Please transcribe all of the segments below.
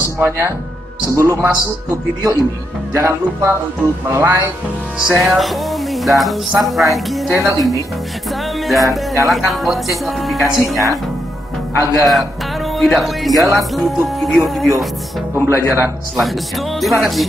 semuanya. Sebelum masuk ke video ini, jangan lupa untuk like, share, dan subscribe channel ini dan nyalakan lonceng notifikasinya agar tidak ketinggalan untuk video-video pembelajaran selanjutnya. Terima kasih.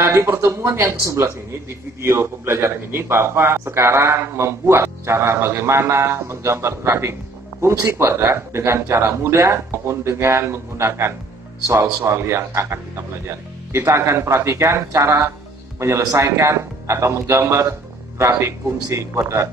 Nah, di pertemuan yang ke-11 ini, di video pembelajaran ini, Bapak sekarang membuat cara bagaimana menggambar grafik fungsi kuadrat dengan cara mudah maupun dengan menggunakan soal-soal yang akan kita pelajari. Kita akan perhatikan cara menyelesaikan atau menggambar grafik fungsi kuadrat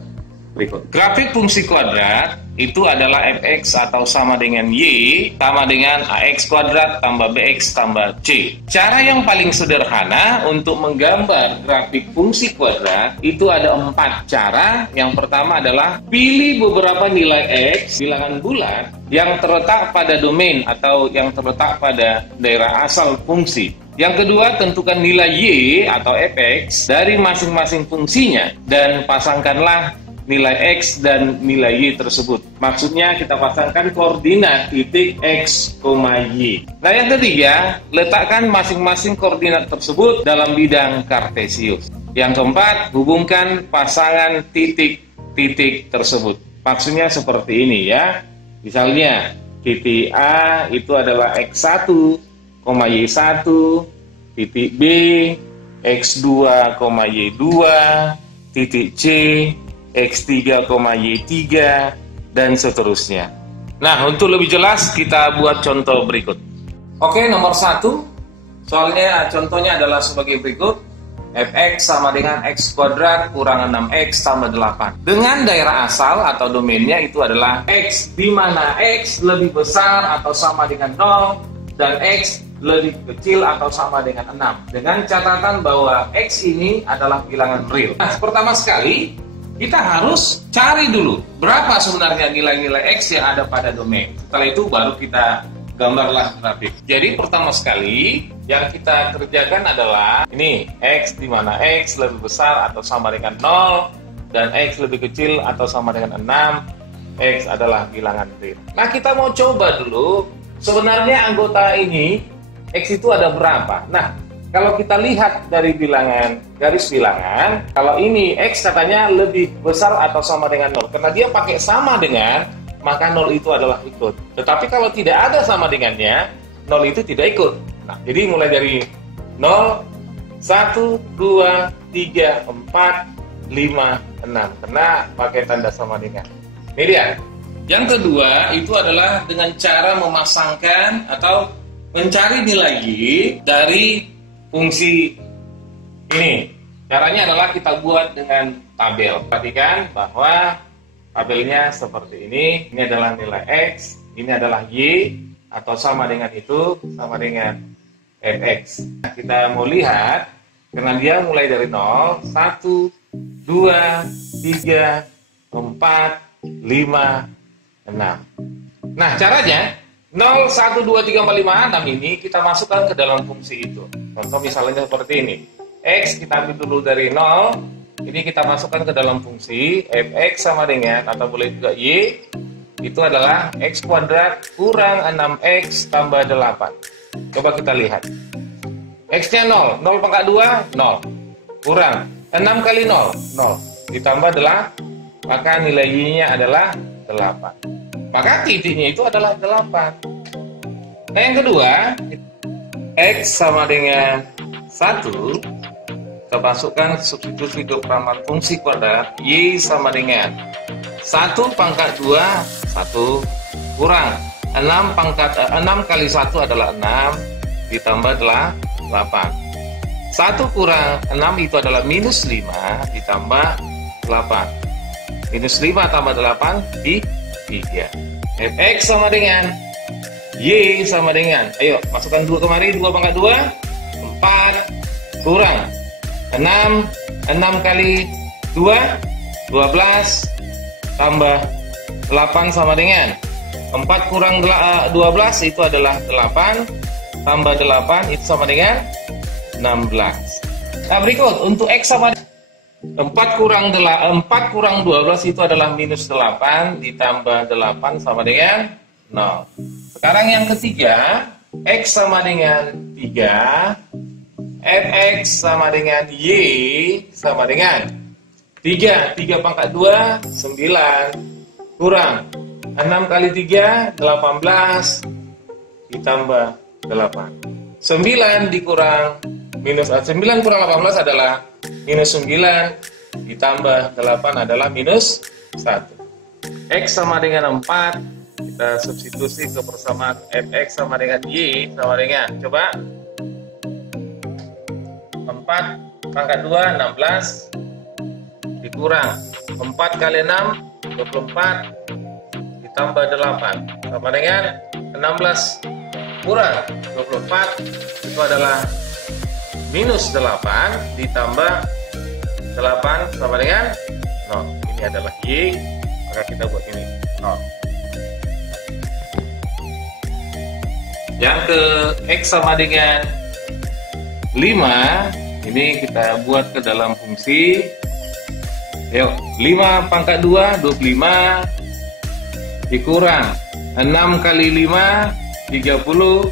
berikut. Grafik fungsi kuadrat itu adalah fx atau sama dengan y sama dengan ax kuadrat tambah bx tambah c. Cara yang paling sederhana untuk menggambar grafik fungsi kuadrat itu ada 4 cara. Yang pertama adalah pilih beberapa nilai x bilangan bulat yang terletak pada domain atau yang terletak pada daerah asal fungsi. Yang kedua, tentukan nilai y atau fx dari masing-masing fungsinya dan pasangkanlah nilai x dan nilai y tersebut. Maksudnya kita pasangkan koordinat titik x, y. Nah, yang ketiga, letakkan masing-masing koordinat tersebut dalam bidang kartesius. Yang keempat, hubungkan pasangan titik-titik tersebut. Maksudnya seperti ini ya. Misalnya, titik A itu adalah x1, y1, titik B, x2, y2, titik C, x3, y3, dan seterusnya. Nah, untuk lebih jelas kita buat contoh berikut. Oke, nomor 1. Soalnya contohnya adalah sebagai berikut. Fx sama dengan x kuadrat kurang 6x tambah 8. Dengan daerah asal atau domainnya itu adalah x, di mana x lebih besar atau sama dengan 0 dan x lebih kecil atau sama dengan 6. Dengan catatan bahwa x ini adalah bilangan real. Nah, pertama sekali kita harus cari dulu berapa sebenarnya nilai-nilai x yang ada pada domain. Setelah itu baru kita gambarlah grafik. Jadi pertama sekali yang kita kerjakan adalah ini x, di mana x lebih besar atau sama dengan 0 dan x lebih kecil atau sama dengan 6. X adalah bilangan real. Nah, kita mau coba dulu sebenarnya anggota ini x itu ada berapa. Nah, kalau kita lihat dari bilangan, garis bilangan, kalau ini x katanya lebih besar atau sama dengan 0. Karena dia pakai sama dengan, maka 0 itu adalah ikut. Tetapi kalau tidak ada sama dengannya, 0 itu tidak ikut. Nah, jadi mulai dari 0, 1, 2, 3, 4, 5, 6. Karena pakai tanda sama dengan. Ini dia. Yang kedua, itu adalah dengan cara memasangkan atau mencari nilai y dari fungsi ini. Caranya adalah kita buat dengan tabel. Perhatikan bahwa tabelnya seperti ini. Ini adalah nilai x, ini adalah y, atau sama dengan itu, sama dengan fx. Nah, kita mau lihat, karena dia mulai dari 0, 1, 2, 3, 4, 5, 6. Nah, caranya 0, 1, 2, 3, 4, 5, 6 ini kita masukkan ke dalam fungsi itu. Contoh misalnya seperti ini. X kita ambil dulu dari 0. Ini kita masukkan ke dalam fungsi. Fx sama dengan, atau boleh juga y, itu adalah x kuadrat kurang 6x tambah 8. Coba kita lihat. X-nya 0. 0 pangkat 2, 0. Kurang 6 kali 0, 0. Ditambah 8. Maka nilai y-nya adalah 8. Maka titiknya itu adalah 8. Nah, yang kedua, x sama dengan 1, kita masukkan substitusi ke peramal fungsi kuadrat. Y sama dengan 1 pangkat 2, 1 kurang 6 kali 1 adalah 6 ditambah 8. 1 kurang 6 itu adalah minus 5 ditambah 8. Minus 5 tambah 8 di 3. Fx sama dengan Y sama dengan, ayo masukkan 2 kemari, 2 pangkat 2, 4 kurang 6 kali 2 12 tambah 8 sama dengan 4 kurang 12 itu adalah 8 tambah 8 itu sama dengan 16. Nah, berikut untuk X sama 4 kurang 12 itu adalah minus 8 ditambah 8 sama dengan 0. Sekarang yang ketiga, X sama dengan 3, Fx sama dengan Y sama dengan 3 pangkat 2 9 kurang 6 kali 3 18 ditambah 8. 9 dikurang minus 9 kurang 18 adalah minus 9 ditambah 8 adalah minus 1. X sama dengan 4, kita substitusi ke persamaan Fx sama dengan Y sama dengan, coba 4 pangkat 2 16 dikurang 4 kali 6 24 ditambah 8 sama dengan 16 kurang 24 itu adalah minus 8 ditambah 8 sama dengan 0. Ini adalah Y, maka kita buat ini 0. Yang ke X sama dengan 5, ini kita buat ke dalam fungsi. Yuk, 5 pangkat 2 25 dikurang 6 kali 5 30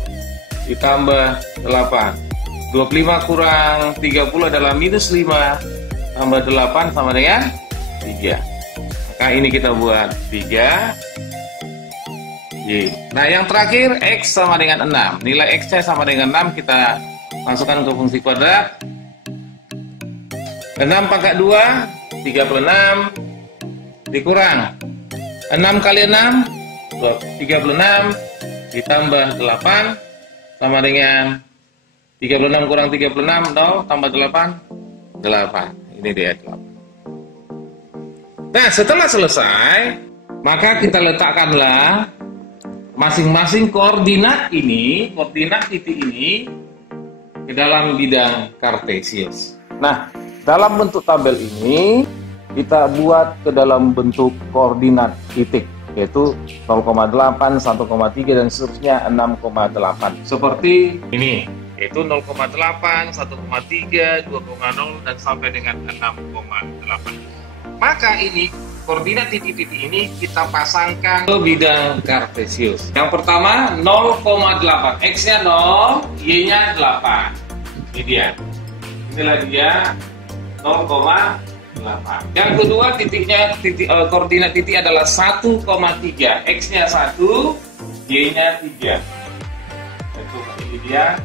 ditambah 8. 25 kurang 30 adalah minus 5 tambah 8 sama dengan 3. Maka ini kita buat 3 Y. Nah, yang terakhir X sama dengan 6. Nilai X-nya sama dengan 6, kita masukkan ke fungsi kuadrat. 6 pangkat 2 36 dikurang 6 kali 6 36 ditambah 8 sama dengan 36 kurang 36 0 tambah 8 8. Ini dia 8. Nah, setelah selesai, maka kita letakkanlah masing-masing koordinat ini, koordinat titik ini ke dalam bidang kartesius. Nah, dalam bentuk tabel ini kita buat ke dalam bentuk koordinat titik, yaitu 0,8, 1,3 dan seterusnya 6,8. Seperti ini, yaitu 0,8, 1,3, 2,0 dan sampai dengan 6,8. Maka ini koordinat titik-titik ini kita pasangkan ke bidang kartesius. Yang pertama 0,8, X-nya 0, Y-nya 8. Ini dia. Inilah dia 0,8. Yang kedua koordinat titik adalah 1,3. X-nya 1, Y-nya 3. Ini dia.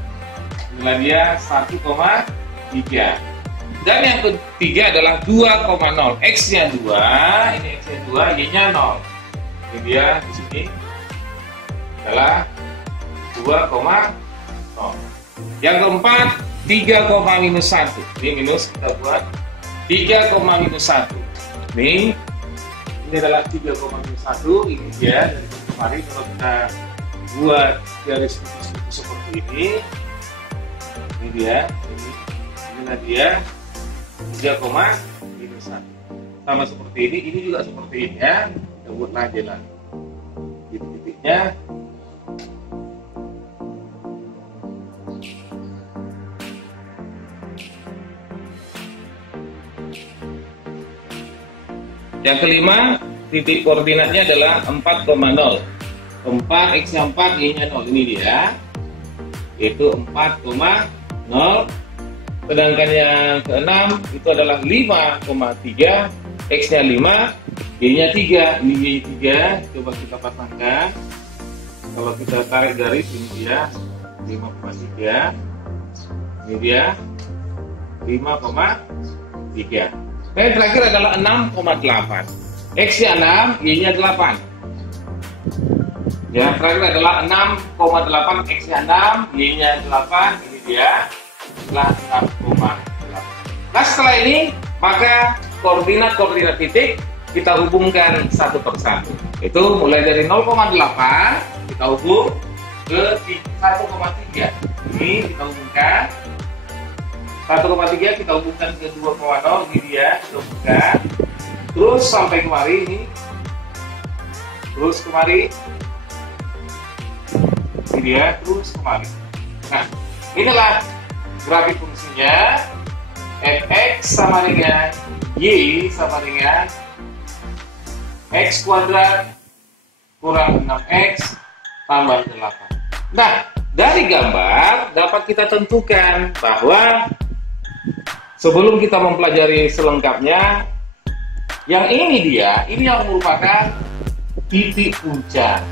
Inilah dia 1,3. Dan yang ketiga adalah 2,0. X-nya 2, ini X-nya 2, Y-nya 0. Ini dia di sini adalah 2,0. Yang keempat 3,-1. Ini minus, kita buat 3,-1. Ini adalah 3,-1. Ini dia. Dan kemarin kalau kita buat garis seperti ini dia. Inilah dia 3,-1. Sama seperti ini juga seperti ini ya. Kita buat aja lah titik-titiknya. Yang kelima, titik koordinatnya adalah 4,0. 4, X-nya 4, Y-nya 0. Ini dia. Yaitu 4,0. Sedangkan yang keenam itu adalah 5,3. X-nya 5, Y-nya 3. Ini Y3, coba kita pasangkan. Kalau kita tarik garis, ini dia 5,3. Ini dia 5,3. Dan yang terakhir adalah 6,8. X-nya 6, Y-nya 8. Yang terakhir adalah 6,8. X-nya 6, Y-nya 8. Ini dia adalah 6,8. Nah, setelah ini, maka koordinat titik kita hubungkan satu persatu. Itu mulai dari 0,8 kita hubung ke 1,3. Ini kita hubungkan 1,3 kita hubungkan ke 2,0, ini dia, kita buka. Terus sampai kemari ini. Terus kemari. Ini dia, terus kemari. Nah, inilah grafik fungsinya. Fx sama dengan Y sama dengan X kuadrat kurang 6X tambah 8. Nah, dari gambar dapat kita tentukan bahwa sebelum kita mempelajari selengkapnya, yang ini dia, ini yang merupakan titik puncak.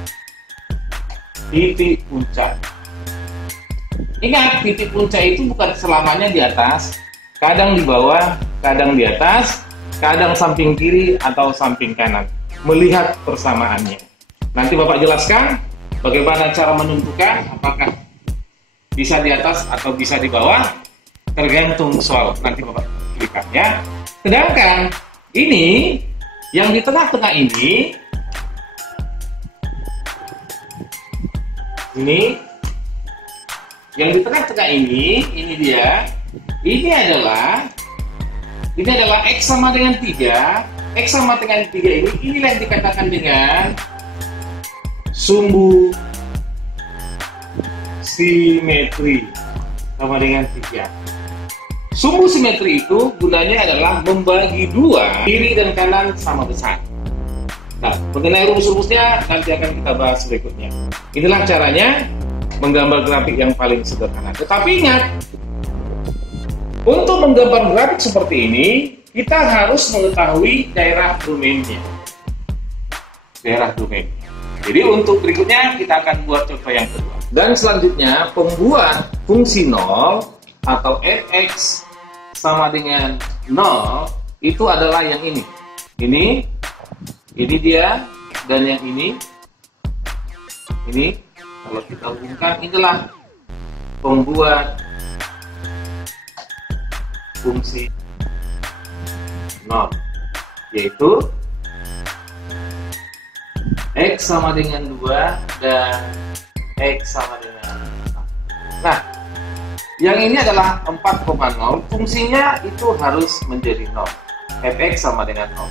Titik puncak. Ingat, titik puncak itu bukan selamanya di atas, kadang di bawah, kadang di atas, kadang samping kiri atau samping kanan. Melihat persamaannya. Nanti Bapak jelaskan bagaimana cara menentukan apakah bisa di atas atau bisa di bawah, tergantung soal nanti Bapak pilihkan ya. Sedangkan ini yang di tengah-tengah ini yang di tengah-tengah ini dia, ini adalah X sama dengan 3. X sama dengan 3 inilah yang dikatakan dengan sumbu simetri sama dengan 3. Sumbu simetri itu gunanya adalah membagi dua kiri dan kanan sama besar. Nah, mengenai rumus-rumusnya nanti akan kita bahas berikutnya. Inilah caranya menggambar grafik yang paling sederhana. Tetapi ingat, untuk menggambar grafik seperti ini, kita harus mengetahui daerah domainnya. Daerah domain. Jadi untuk berikutnya kita akan buat contoh yang kedua. Dan selanjutnya pembuat fungsi 0 atau fx sama dengan 0 itu adalah yang ini. Ini dia, dan yang ini kalau kita hubungkan, inilah pembuat fungsi 0, yaitu X sama dengan 2 dan X sama dengan 4. Nah, yang ini adalah 4,0, fungsinya itu harus menjadi 0. Fx sama dengan 0.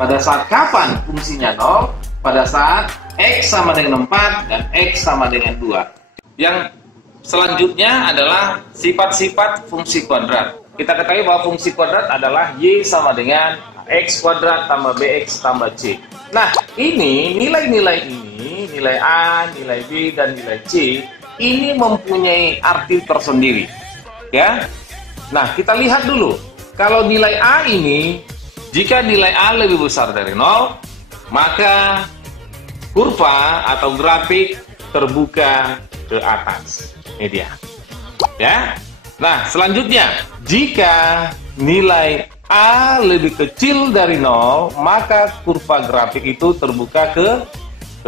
Pada saat kapan fungsinya 0? Pada saat X sama dengan 4 dan X sama dengan 2. Yang selanjutnya adalah sifat-sifat fungsi kuadrat. Kita ketahui bahwa fungsi kuadrat adalah Y sama dengan X kuadrat tambah BX tambah C. Nah, ini nilai-nilai ini, nilai A, nilai B, dan nilai C, ini mempunyai arti tersendiri. Ya. Nah, kita lihat dulu. Kalau nilai A ini, jika nilai A lebih besar dari 0, maka kurva atau grafik terbuka ke atas. Ini dia. Ya. Nah, selanjutnya, jika nilai A lebih kecil dari 0, maka kurva grafik itu terbuka ke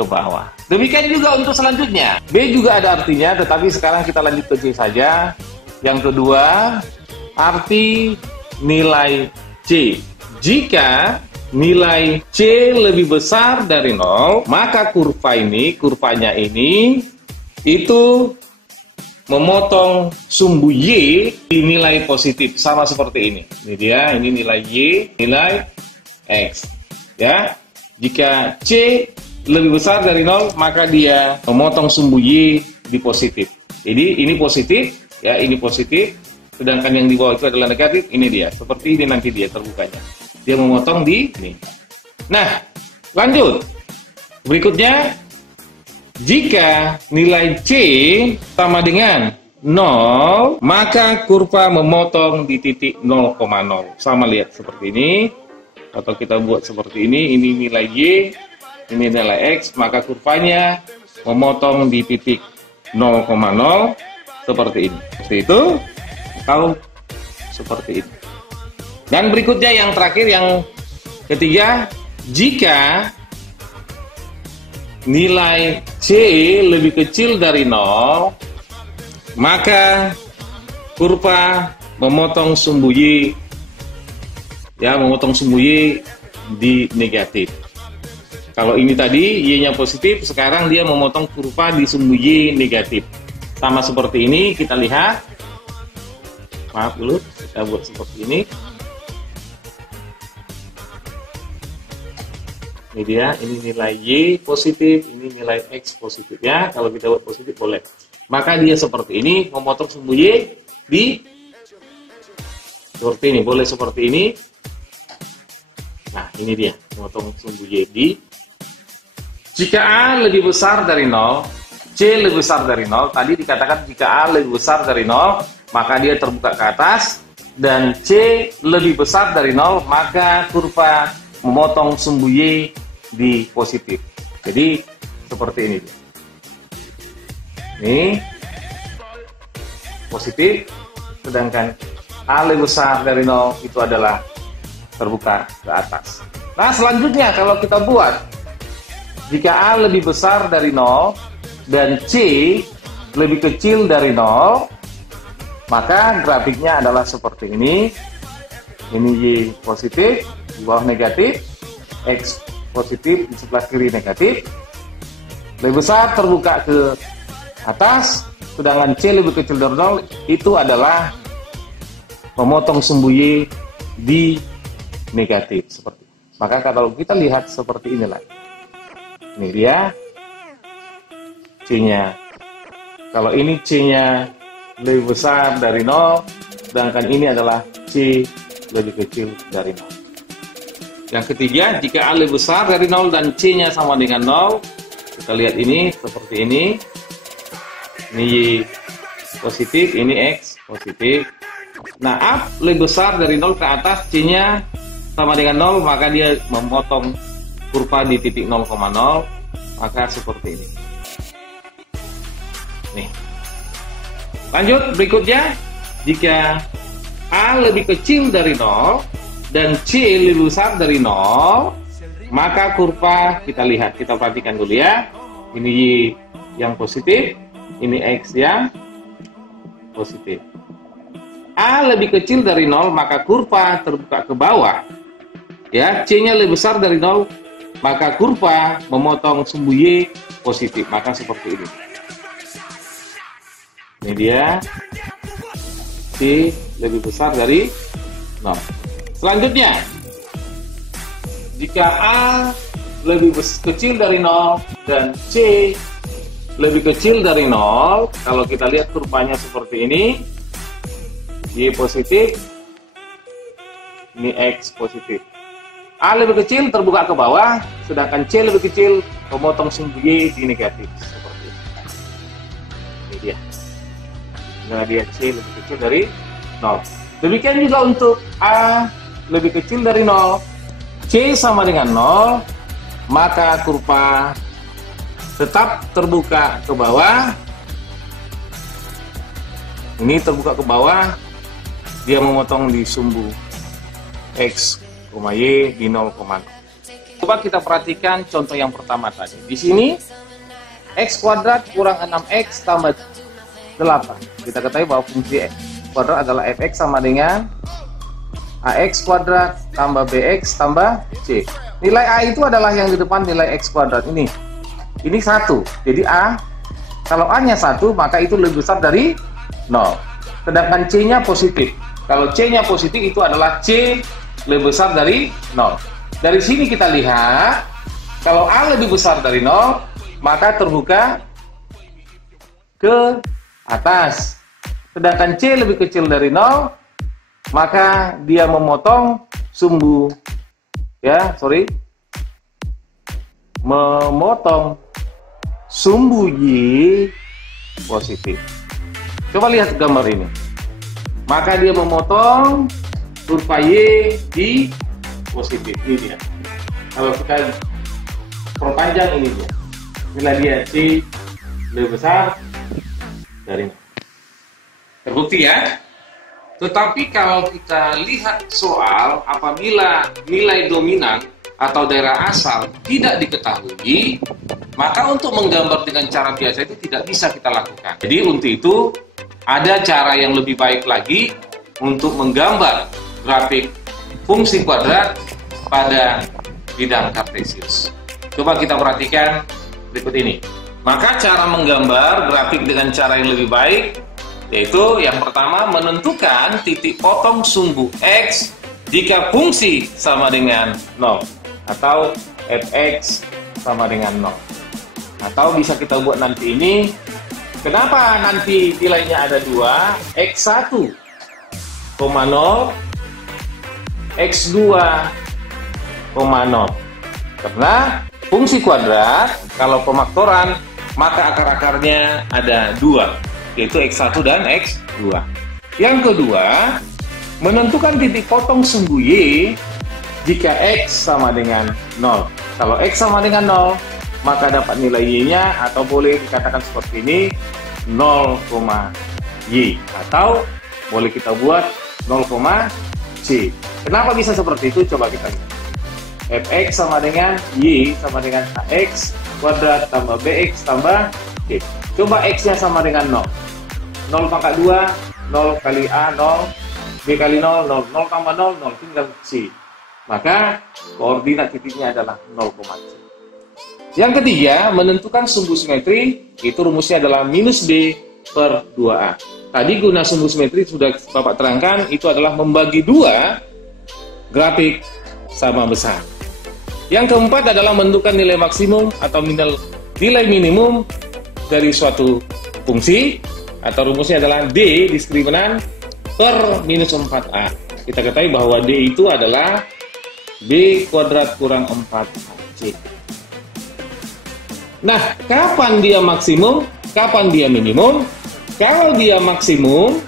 bawah. Demikian juga untuk selanjutnya. B juga ada artinya, tetapi sekarang kita lanjut ke C saja. Yang kedua, arti nilai C. Jika nilai C lebih besar dari 0, maka kurvanya ini itu memotong sumbu Y di nilai positif, sama seperti ini. Ini dia, ini nilai Y, nilai X. Ya, jika C lebih besar dari 0, maka dia memotong sumbu Y di positif. Jadi ini positif, ya, ini positif. Sedangkan yang di bawah itu adalah negatif. Ini dia, seperti ini nanti dia terbukanya. Dia memotong di ini. Nah, lanjut. Berikutnya, jika nilai C sama dengan 0, maka kurva memotong di titik 0,0. Sama, lihat seperti ini. Atau kita buat seperti ini nilai Y, ini nilai X, maka kurvanya memotong di titik 0,0 seperti ini. Seperti itu, atau seperti ini. Dan berikutnya yang terakhir, yang ketiga, jika nilai C lebih kecil dari 0, maka kurva memotong sumbu Y, ya, memotong sumbu Y di negatif. Kalau ini tadi Y-nya positif, sekarang dia memotong kurva di sumbu Y negatif. Sama seperti ini, kita lihat. Maaf dulu, kita buat seperti ini. Ini dia, ini nilai Y positif, ini nilai X positif ya. Kalau kita buat positif boleh. Maka dia seperti ini, memotong sumbu Y di seperti ini, boleh seperti ini. Nah, ini dia, memotong sumbu Y di. Jika A lebih besar dari 0, C lebih besar dari 0, tadi dikatakan jika A lebih besar dari 0, maka dia terbuka ke atas, dan C lebih besar dari 0, maka kurva memotong sumbu Y di positif. Jadi seperti ini. Ini positif, sedangkan A lebih besar dari 0 itu adalah terbuka ke atas. Nah, selanjutnya kalau kita buat, jika A lebih besar dari 0 dan C lebih kecil dari 0, maka grafiknya adalah seperti ini. Ini Y positif, di bawah negatif, X positif, di sebelah kiri negatif. Lebih besar terbuka ke atas, sedangkan C lebih kecil dari 0, itu adalah memotong sumbu Y di negatif. Seperti. Maka kalau kita lihat seperti inilah. Ini dia C-nya. Kalau ini C-nya lebih besar dari 0, sedangkan ini adalah C lebih kecil dari 0. Yang ketiga, jika A lebih besar dari 0 dan C-nya sama dengan 0, kita lihat ini seperti ini. Ini Y positif, ini X positif. Nah, A lebih besar dari 0 ke atas, C-nya sama dengan 0, maka dia memotong kurva di titik 0,0, maka seperti ini. Nih. Lanjut berikutnya, jika A lebih kecil dari 0 dan C lebih besar dari 0, maka kurva kita lihat, kita perhatikan dulu ya. Ini Y yang positif, ini X yang positif. A lebih kecil dari 0, maka kurva terbuka ke bawah. Ya, C-nya lebih besar dari 0, maka kurva memotong sumbu Y positif. Maka seperti ini. Ini dia, C lebih besar dari 0. Selanjutnya, jika A lebih kecil dari 0 dan C lebih kecil dari 0, kalau kita lihat kurvanya seperti ini, Y positif, ini X positif. A lebih kecil terbuka ke bawah, sedangkan C lebih kecil memotong sumbu Y di negatif. Seperti ini. Ini dia. Nah, dia C lebih kecil dari 0. Demikian juga untuk A lebih kecil dari 0, C sama dengan 0, maka kurva tetap terbuka ke bawah. Ini terbuka ke bawah, dia memotong di sumbu X, Y di 0,0. Coba kita perhatikan contoh yang pertama tadi. Di sini X kuadrat kurang 6X tambah 8. Kita ketahui bahwa fungsi X kuadrat adalah Fx sama dengan AX kuadrat tambah BX tambah C. Nilai A itu adalah yang di depan nilai X kuadrat ini. Ini 1. Jadi A, kalau A-nya 1, maka itu lebih besar dari 0. Sedangkan C-nya positif. Kalau C-nya positif itu adalah C lebih besar dari 0. Dari sini kita lihat, kalau A lebih besar dari 0, maka terbuka ke atas. Sedangkan C lebih kecil dari 0, maka dia memotong sumbu, memotong sumbu Y positif. Coba lihat gambar ini. Maka dia memotong kurva Y di positif. Ini dia. Kalau kita perpanjang ini dia. Nilai dia C lebih besar dari 0. Terbukti ya. Tetapi kalau kita lihat soal apabila nilai dominan atau daerah asal tidak diketahui, maka untuk menggambar dengan cara biasa itu tidak bisa kita lakukan. Jadi untuk itu ada cara yang lebih baik lagi untuk menggambar grafik fungsi kuadrat pada bidang kartesius. Coba kita perhatikan berikut ini. Maka cara menggambar grafik dengan cara yang lebih baik Yaitu yang pertama, menentukan titik potong sumbu X jika fungsi sama dengan 0 atau fx sama dengan 0. Atau bisa kita buat nanti ini, kenapa nanti nilainya ada 2, x1, 0, x2, 0. Karena fungsi kuadrat, kalau pemaktoran, maka akar-akarnya ada 2, yaitu x1 dan x2. Yang kedua, menentukan titik potong sumbu y jika x sama dengan 0. Kalau x sama dengan 0, maka dapat nilai y-nya, atau boleh dikatakan seperti ini, 0, y. Atau boleh kita buat 0, c. Kenapa bisa seperti itu? Coba kita lihat. Fx sama dengan y sama dengan ax kuadrat tambah bx tambah c. Coba x-nya sama dengan 0. 0 pangkat 2, 0 kali a, 0. B kali 0, 0. 0 tambah 0, 0. Tinggal c. Maka koordinat titiknya adalah 0, c. Yang ketiga, menentukan sumbu simetri, itu rumusnya adalah minus b per 2a. Tadi guna sumbu simetri sudah Bapak terangkan, itu adalah membagi 2 grafik sama besar. Yang keempat adalah menentukan nilai maksimum atau nilai minimum dari suatu fungsi, atau rumusnya adalah d diskriminan per minus 4a. Kita ketahui bahwa d itu adalah b kuadrat kurang 4ac. Nah, kapan dia maksimum, kapan dia minimum? Kalau dia maksimum,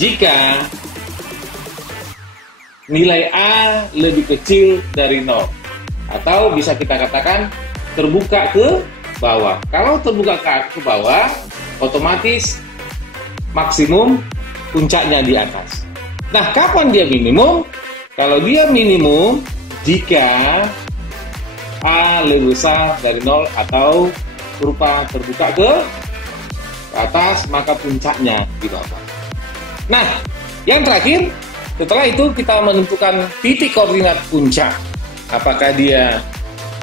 jika nilai A lebih kecil dari 0. Atau bisa kita katakan terbuka ke bawah. Kalau terbuka ke bawah, otomatis maksimum, puncaknya di atas. Nah, kapan dia minimum? Kalau dia minimum jika A lebih besar dari 0 atau kurva terbuka ke atas, maka puncaknya di bawah. Nah, yang terakhir, setelah itu kita menentukan titik koordinat puncak. Apakah dia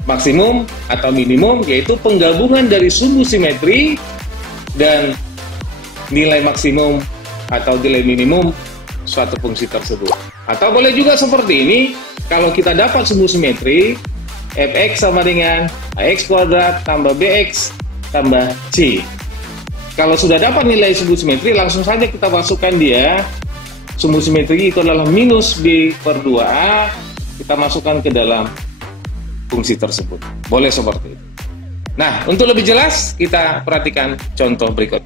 maksimum atau minimum, yaitu penggabungan dari sumbu simetri dan nilai maksimum atau nilai minimum suatu fungsi tersebut. Atau boleh juga seperti ini, kalau kita dapat sumbu simetri, fx sama dengan ax kuadrat tambah bx tambah c. Kalau sudah dapat nilai sumbu simetri, langsung saja kita masukkan dia. Sumbu simetri itu adalah minus b per 2a. Kita masukkan ke dalam fungsi tersebut. Boleh seperti itu. Nah, untuk lebih jelas, kita perhatikan contoh berikut.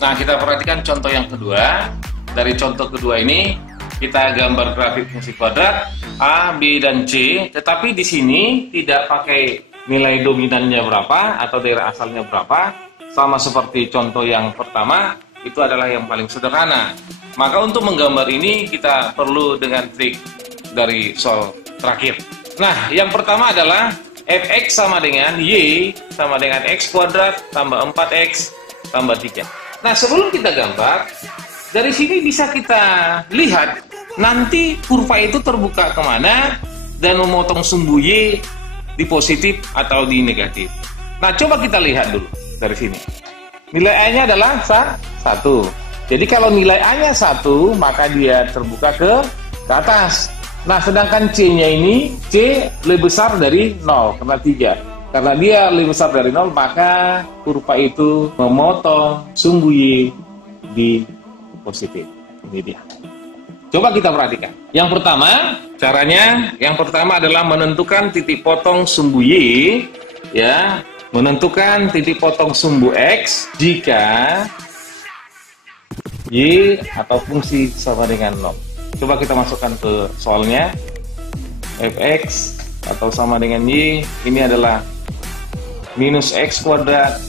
Nah, kita perhatikan contoh yang kedua. Dari contoh kedua ini, kita gambar grafik fungsi kuadrat A, B, dan C, tetapi di sini tidak pakai nilai dominannya berapa atau daerah asalnya berapa, sama seperti contoh yang pertama, itu adalah yang paling sederhana. Maka untuk menggambar ini kita perlu dengan trik dari soal terakhir. Nah, yang pertama adalah fx sama dengan y sama dengan x kuadrat tambah 4x tambah 3. Nah, sebelum kita gambar, dari sini bisa kita lihat nanti kurva itu terbuka kemana dan memotong sumbu y di positif atau di negatif. Nah, coba kita lihat dulu dari sini. Nilai A-nya adalah 1. Jadi kalau nilai A-nya 1, maka dia terbuka ke atas. Nah, sedangkan C-nya ini, C lebih besar dari 0, karena 3. Karena dia lebih besar dari 0, maka kurva itu memotong sumbu y di positif. Ini dia. Coba kita perhatikan. Yang pertama, caranya, yang pertama adalah menentukan titik potong sumbu y, ya, menentukan titik potong sumbu x jika y atau fungsi sama dengan 0. Coba kita masukkan ke soalnya. Fx atau sama dengan y, ini adalah minus x kuadrat,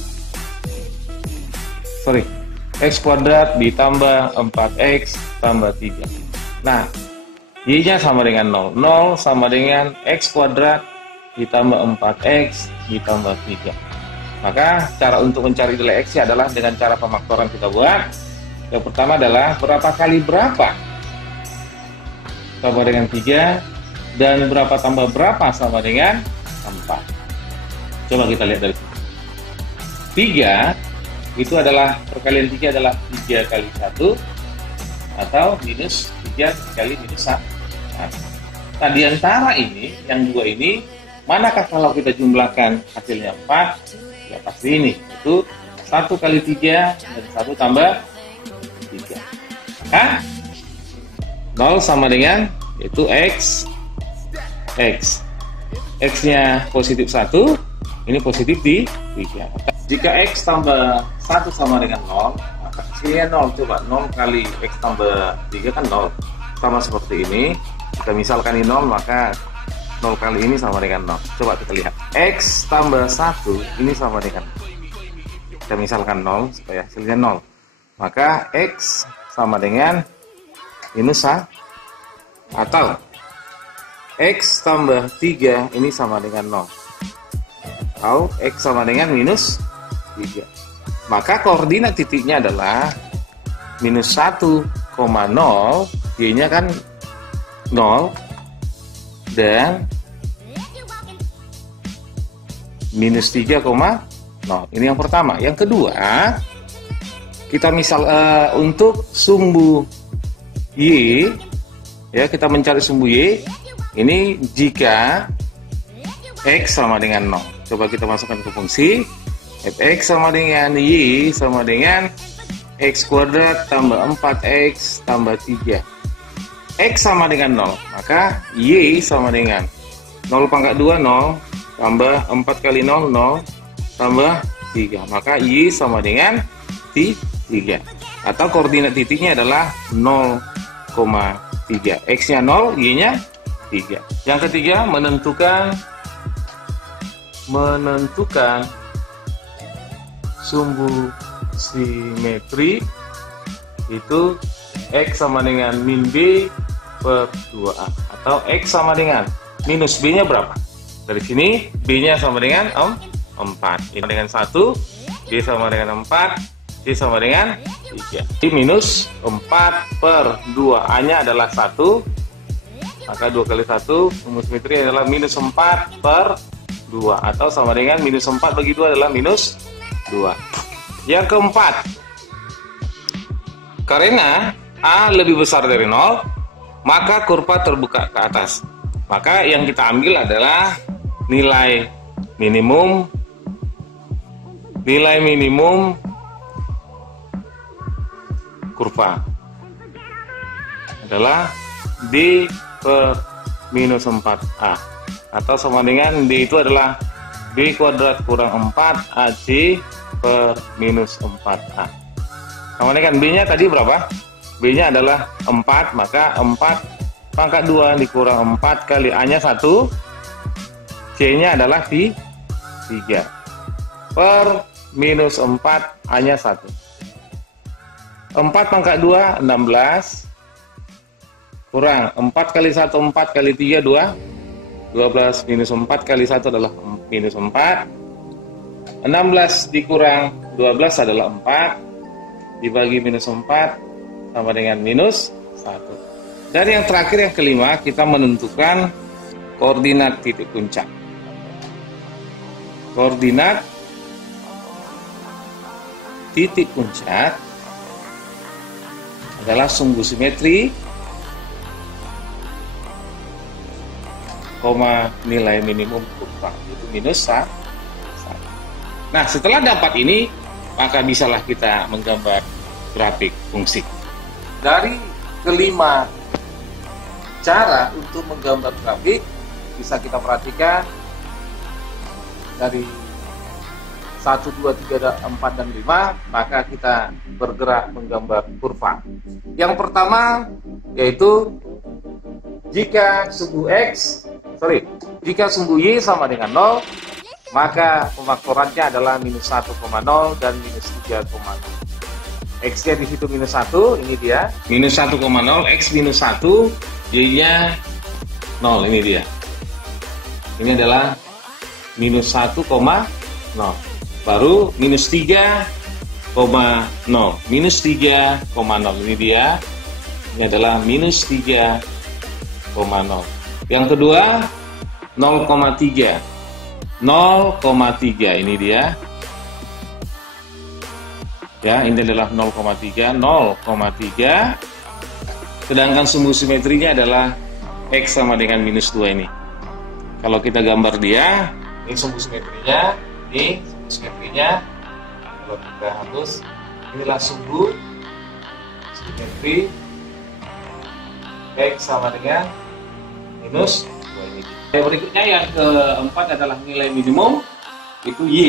x kuadrat ditambah 4x tambah 3. Nah, y-nya sama dengan 0. 0 sama dengan x kuadrat ditambah 4x ditambah 3. Maka cara untuk mencari nilai x adalah dengan cara pemaktoran kita buat. Yang pertama adalah berapa kali berapa sama dengan 3, dan berapa tambah berapa sama dengan 4. Coba kita lihat dari sini. 3 itu adalah perkalian 3 adalah 3 kali 1 atau minus 3 kali minus 1. Nah, di antara ini, yang dua ini, manakah kalau kita jumlahkan hasilnya 4? Ya pasti ini, itu 1 kali 3 dan 1 tambah 3. Maka 0 sama dengan yaitu X. X-nya positif 1, ini positif di 3. Jika X tambah 1 sama dengan 0, maka hasilnya 0. Coba 0 kali X tambah 3 kan 0. Sama seperti ini. Kita misalkan ini 0, maka 0 kali ini sama dengan 0. Coba kita lihat. X tambah 1, ini sama dengan, kita misalkan 0, supaya hasilnya 0. Maka X sama dengan minus 1. Atau X tambah 3, ini sama dengan 0. Atau X sama dengan minus 3. Maka koordinat titiknya adalah minus 1,0, Y-nya kan 0, dan minus 3,0. Ini yang pertama. Yang kedua, kita misal untuk sumbu Y, ya, kita mencari sumbu Y. Ini jika X sama dengan 0. Coba kita masukkan ke fungsi. Fx sama dengan Y sama dengan X kuadrat tambah 4X tambah 3. X sama dengan 0, maka Y sama dengan 0 pangkat 2, 0, tambah 4 kali 0, 0, tambah 3. Maka Y sama dengan 3. Atau koordinat titiknya adalah 0,3. X-nya 0, Y-nya 3. Yang ketiga, menentukan sumbu simetri, itu X sama dengan min B per 2A, atau X sama dengan minus B-nya berapa? Dari sini B-nya sama dengan 4, ini dengan 1, B sama dengan 4, C sama dengan 3. Jadi minus 4 per 2A-nya adalah 1, maka 2 kali 1 sumbu simetri adalah minus 4 per 2, atau sama dengan minus 4 bagi 2 adalah minus 2. Yang keempat, karena A lebih besar dari 0, maka kurva terbuka ke atas. Maka yang kita ambil adalah nilai minimum kurva adalah D per minus 4A, atau sama dengan D itu adalah B kuadrat kurang 4 AC per minus 4A. Sama dengan B-nya tadi berapa? B-nya adalah 4, maka 4 pangkat 2 dikurang 4 kali A-nya 1, C-nya adalah 3, per minus 4, A-nya 1. 4 pangkat 2, 16, kurang 4 kali 1, 4 kali 3, 2, 12 minus 4 kali 1 adalah minus 4, 16 dikurang 12 adalah 4, dibagi minus 4 sama dengan minus 1. Dan yang terakhir, yang kelima, kita menentukan koordinat titik puncak. Koordinat titik puncak adalah sumbu simetri, nilai minimum kurva, itu minus 1. Nah, setelah dapat ini, maka bisalah kita menggambar grafik fungsi. Dari kelima cara untuk menggambar grafik, bisa kita perhatikan dari 1, 2, 3, 4, dan 5, maka kita bergerak menggambar kurva. Yang pertama yaitu jika sumbu Y sama dengan 0, maka pemaktorannya adalah minus 1,0 dan minus 3,0. X-nya di situ minus 1, ini dia. Minus 1,0, X minus 1, Y-nya 0, ini dia. Ini adalah minus 1,0. Baru minus 3,0. Minus 3,0, ini dia. Ini adalah minus 3,0. Yang kedua, 0,3. 0,3, ini dia. Ya, ini adalah 0,3, 0,3. Sedangkan sumbu simetrinya adalah X sama dengan minus 2 ini. Kalau kita gambar dia, ini sumbu simetrinya, ini sumbu simetrinya. Kalau kita hapus, inilah sumbu simetri X sama dengan minus 2 ini. Berikutnya yang keempat adalah nilai minimum, itu Y.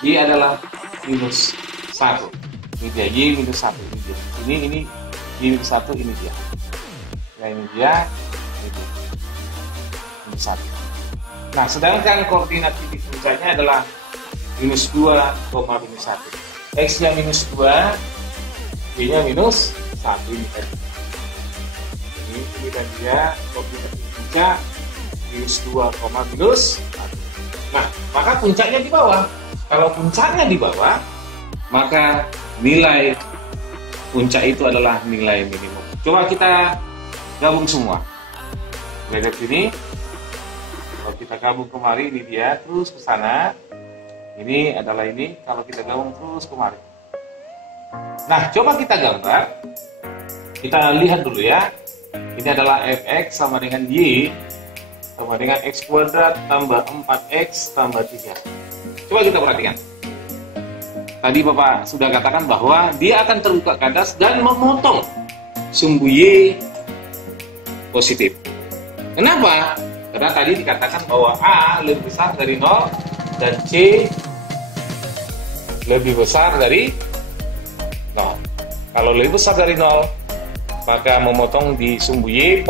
Y adalah minus 1. Ini dia, Y minus 1. Ini dia. Ini Y minus 1, ini dia. Ya, ini dia. Ini dia. Minus 1. Nah, sedangkan koordinat titik puncaknya adalah minus 2, minus 1. X-nya minus 2, Y-nya minus 1 ini tadi. Ini dan dia koordinat titik puncak minus 2, minus 1. Nah, maka puncaknya di bawah. Kalau puncaknya di bawah, maka nilai puncak itu adalah nilai minimum. Coba kita gabung semua. Lihat sini. Kalau kita gabung kemari, ini dia, terus ke sana. Ini adalah ini, kalau kita gabung terus kemari. Nah, coba kita gambar. Kita lihat dulu ya. Ini adalah fx sama dengan y sama dengan x kuadrat tambah 4x tambah 3. Coba kita perhatikan. Tadi Bapak sudah katakan bahwa dia akan terbuka kandas dan memotong sumbu y positif. Kenapa? Karena tadi dikatakan bahwa A lebih besar dari 0 dan C lebih besar dari 0. Kalau lebih besar dari 0, maka memotong di sumbu Y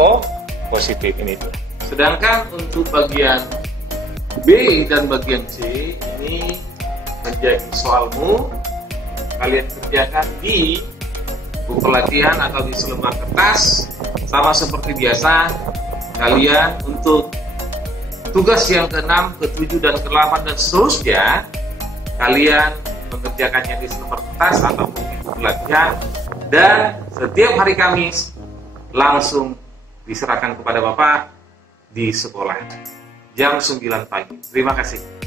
positif ini. Sedangkan untuk bagian B dan bagian C ini menjadi soalmu, kalian kerjakan di buku latihan atau di selembar kertas. Sama seperti biasa, kalian untuk tugas yang ke-6, ke-7, dan ke-8 dan seterusnya, kalian mengerjakannya di selembar kertas ataupun di buku latihan, dan setiap hari Kamis langsung diserahkan kepada Bapak di sekolah jam 9 pagi. Terima kasih.